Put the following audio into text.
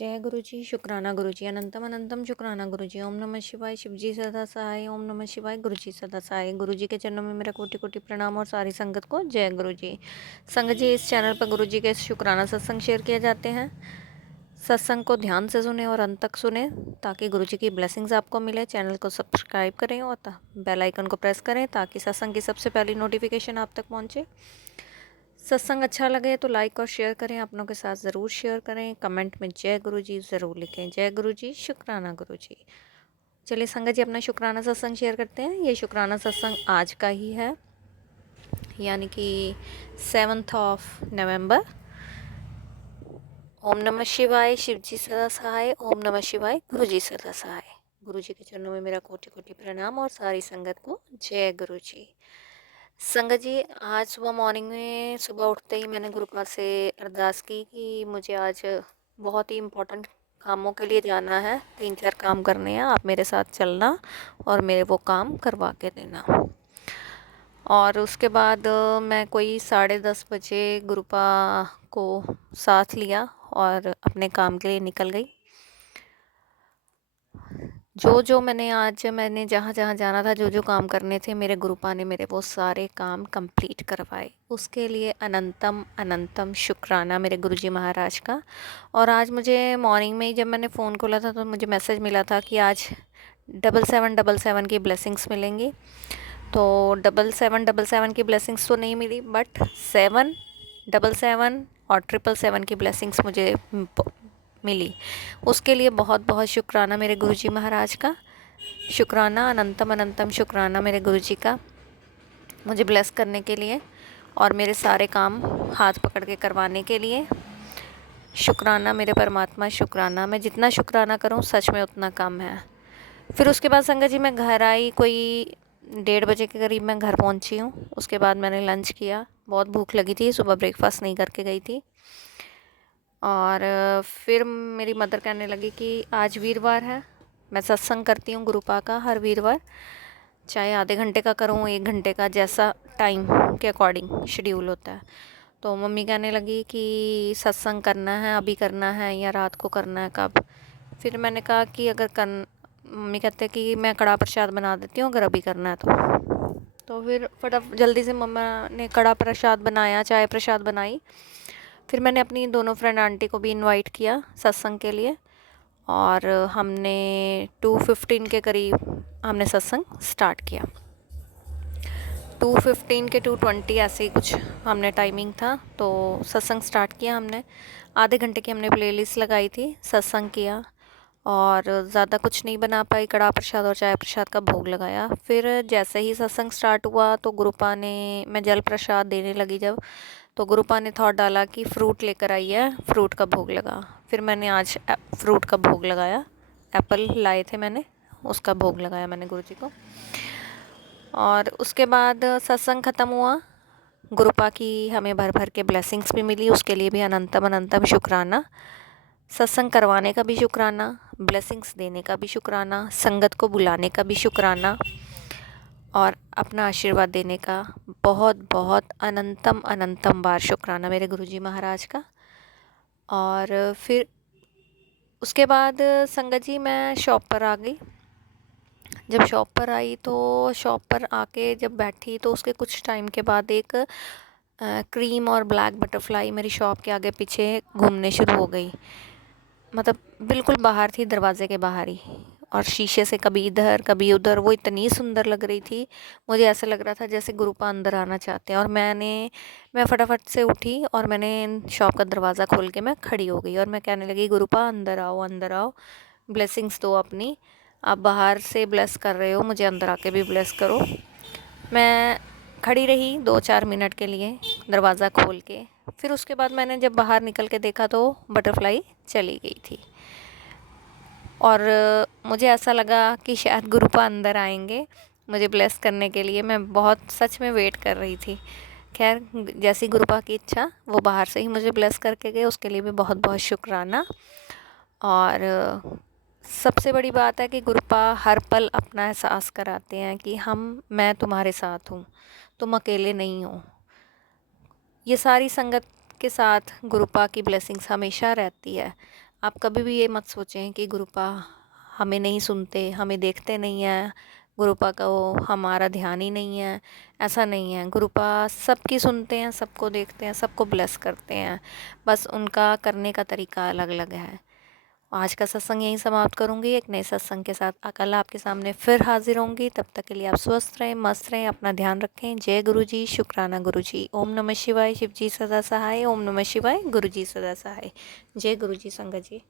जय गुरु जी, शुक्राना गुरु जी, अनंतम अनंतम शुक्राना गुरु जी। ओम नमः शिवाय, शिव जी सदा सहाय। ओम नमः शिवाय, गुरु जी सदा सहाय। गुरु जी के चरणों में मेरा कोटि कोटि प्रणाम और सारी संगत को जय गुरु जी। संगत जी, इस चैनल पर गुरु जी के शुक्राना सत्संग शेयर किए जाते हैं। सत्संग को ध्यान से सुने और अंत तक सुने ताकि गुरु जी की ब्लेसिंग्स आपको मिले। चैनल को सब्सक्राइब करें और बेल आइकन को प्रेस करें ताकि सत्संग की सबसे पहली नोटिफिकेशन आप तक पहुँचे। सत्संग अच्छा लगे तो लाइक और शेयर करें, अपनों के साथ ज़रूर शेयर करें। कमेंट में जय गुरु जी ज़रूर लिखें। जय गुरु जी, शुक्राना गुरु जी। चलिए संगत जी, अपना शुक्राना सत्संग शेयर करते हैं। ये शुक्राना सत्संग आज का ही है, यानी कि 7 नवंबर। ओम नमः शिवाय, शिव जी सदा सहाय। ओम नमः शिवाय, गुरु जी सदा सहाय। गुरु जी के चरणों में मेरा कोटि कोटि प्रणाम और सारी संगत को जय गुरु जी। संगत जी, आज सुबह मॉर्निंग में सुबह उठते ही मैंने गुरुपाल से अरदास की कि मुझे आज बहुत ही इम्पोर्टेंट कामों के लिए जाना है, 3-4 काम करने हैं, आप मेरे साथ चलना और मेरे वो काम करवा के देना। और उसके बाद मैं कोई 10:30 बजे गुरुपा को साथ लिया और अपने काम के लिए निकल गई। जो मैंने जहाँ जहाँ जाना था, जो काम करने थे, मेरे गुरुपा ने मेरे वो सारे काम कंप्लीट करवाए। उसके लिए अनंतम अनंतम शुक्राना मेरे गुरुजी महाराज का। और आज मुझे मॉर्निंग में ही जब मैंने फ़ोन खोला था तो मुझे मैसेज मिला था कि आज 7777 की ब्लेसिंग्स मिलेंगी। तो 7777 की ब्लेसिंग्स तो नहीं मिली, बट 777 और 777 की ब्लेसिंग्स मुझे मिली। उसके लिए बहुत बहुत शुक्राना मेरे गुरुजी महाराज का। शुक्राना, अनंतम अनंतम शुक्राना मेरे गुरुजी का, मुझे ब्लेस करने के लिए और मेरे सारे काम हाथ पकड़ के करवाने के लिए। शुक्राना मेरे परमात्मा, शुक्राना। मैं जितना शुक्राना करूं सच में उतना कम है। फिर उसके बाद संगत जी मैं घर आई, कोई 1:30 बजे के करीब मैं घर पहुंची हूं। उसके बाद मैंने लंच किया, बहुत भूख लगी थी, सुबह ब्रेकफास्ट नहीं करके गई थी। और फिर मेरी मदर कहने लगी कि आज वीरवार है, मैं सत्संग करती हूँ गुरुपा का हर वीरवार, चाहे आधे घंटे का करूँ 1 घंटे का, जैसा टाइम के अकॉर्डिंग शेड्यूल होता है। तो मम्मी कहने लगी कि सत्संग करना है, अभी करना है या रात को करना है, कब? फिर मैंने कहा कि मम्मी कहते कि मैं कड़ा प्रसाद बना देती हूँ अगर अभी करना है तो फिर फटाफट जल्दी से मम्मा ने कड़ा प्रसाद बनाया, चाय प्रसाद बनाई। फिर मैंने अपनी दोनों फ्रेंड आंटी को भी इनवाइट किया सत्संग के लिए और हमने 2:15 के करीब हमने सत्संग स्टार्ट किया। 2:15 के 2:20 ऐसे ही कुछ हमने टाइमिंग था, तो सत्संग स्टार्ट किया हमने। आधे घंटे की हमने प्लेलिस्ट लगाई थी, सत्संग किया और ज़्यादा कुछ नहीं बना पाई। कड़ा प्रसाद और चाय प्रसाद का भोग लगाया। फिर जैसे ही सत्संग स्टार्ट हुआ तो गुरुपा ने, मैं जल प्रसाद देने लगी जब, तो गुरुपा ने थॉट डाला कि फ्रूट लेकर आई है, फ्रूट का भोग लगा। फिर मैंने आज फ्रूट का भोग लगाया, एप्पल लाए थे मैंने, उसका भोग लगाया मैंने गुरु जी को। और उसके बाद सत्संग ख़त्म हुआ। गुरुपा की हमें भर भर के ब्लेसिंग्स भी मिली, उसके लिए भी अनंतम अनंतम शुक्राना। सत्संग करवाने का भी शुक्राना, ब्लेसिंग्स देने का भी शुक्राना, संगत को बुलाने का भी शुक्राना और अपना आशीर्वाद देने का बहुत बहुत अनंतम अनंतम बार शुक्राना मेरे गुरुजी महाराज का। और फिर उसके बाद संगत जी मैं शॉप पर आ गई। जब शॉप पर आई तो शॉप पर आके जब बैठी तो उसके कुछ टाइम के बाद एक क्रीम और ब्लैक बटरफ्लाई मेरी शॉप के आगे पीछे घूमने शुरू हो गई। मतलब बिल्कुल बाहर थी, दरवाजे के बाहर ही, और शीशे से कभी इधर कभी उधर। वो इतनी सुंदर लग रही थी, मुझे ऐसा लग रहा था जैसे गुरुपा अंदर आना चाहते हैं। और मैं फटाफट से उठी और मैंने शॉप का दरवाज़ा खोल के मैं खड़ी हो गई और मैं कहने लगी, गुरुपा अंदर आओ, अंदर आओ, ब्लेसिंग्स दो अपनी। आप बाहर से ब्लेस कर रहे हो, मुझे अंदर आके भी ब्लेस करो। मैं खड़ी रही 2-4 मिनट के लिए दरवाज़ा खोल के। फिर उसके बाद मैंने जब बाहर निकल के देखा तो बटरफ्लाई चली गई थी और मुझे ऐसा लगा कि शायद गुरुपा अंदर आएंगे मुझे ब्लेस करने के लिए। मैं बहुत सच में वेट कर रही थी। खैर, जैसी गुरुपा की इच्छा, वो बाहर से ही मुझे ब्लेस करके गए, उसके लिए भी बहुत बहुत शुक्राना। और सबसे बड़ी बात है कि गुरुपा हर पल अपना एहसास कराते हैं कि मैं तुम्हारे साथ हूँ, तुम अकेले नहीं हो। ये सारी संगत के साथ गुरुपा की ब्लेसिंग्स हमेशा रहती है। आप कभी भी ये मत सोचें कि गुरुपा हमें नहीं सुनते, हमें देखते नहीं हैं, गुरुपा का वो हमारा ध्यान ही नहीं है। ऐसा नहीं है, गुरुपा सबकी सुनते हैं, सबको देखते हैं, सबको ब्लेस करते हैं। बस उनका करने का तरीका अलग-अलग है। आज का सत्संग यहीं समाप्त करूँगी। एक नए सत्संग के साथ कल आपके सामने फिर हाजिर होंगी। तब तक के लिए आप स्वस्थ रहें, मस्त रहें, अपना ध्यान रखें। जय गुरु जी, शुक्राना गुरु जी। ओम नमः शिवाय, शिव जी सदा सहाय। ओम नमः शिवाय, गुरु जी सदा सहाय। जय गुरु जी, संगत जी।